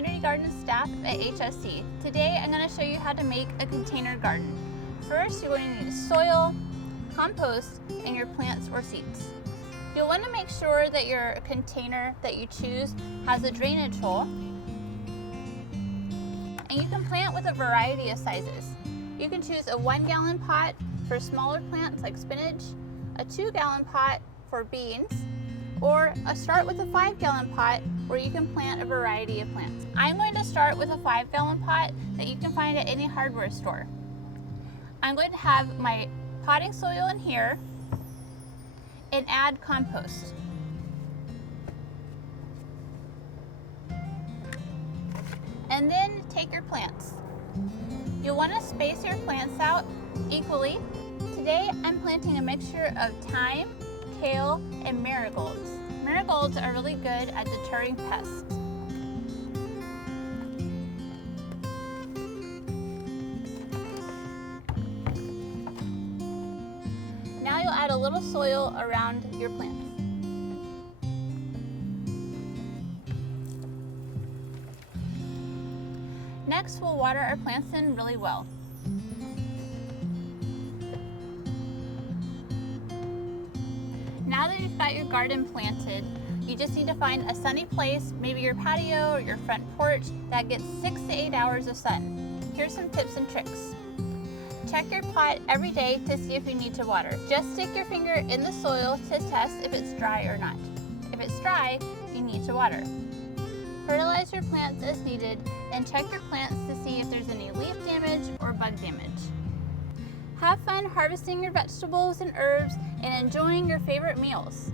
community garden staff at HSC. Today I'm going to show you how to make a container garden. First, you're going to need soil, compost, and your plants or seeds. You'll want to make sure that your container that you choose has a drainage hole, and you can plant with a variety of sizes. You can choose a 1-gallon pot for smaller plants like spinach, a 2-gallon pot for beans, or start with a 5-gallon pot where you can plant a variety of plants. I'm going to start with a 5-gallon pot that you can find at any hardware store. I'm going to have my potting soil in here and add compost. And then take your plants. You'll want to space your plants out equally. Today I'm planting a mixture of thyme, kale, and marigolds. Marigolds are really good at deterring pests. Now you'll add a little soil around your plants. Next, we'll water our plants in really well. Now that you've got your garden planted, you just need to find a sunny place, maybe your patio or your front porch, that gets 6 to 8 hours of sun. Here's some tips and tricks. Check your pot every day to see if you need to water. Just stick your finger in the soil to test if it's dry or not. If it's dry, you need to water. Fertilize your plants as needed and check your plants to see if there's any leaf damage or bug damage. Have fun harvesting your vegetables and herbs and enjoying your favorite meals.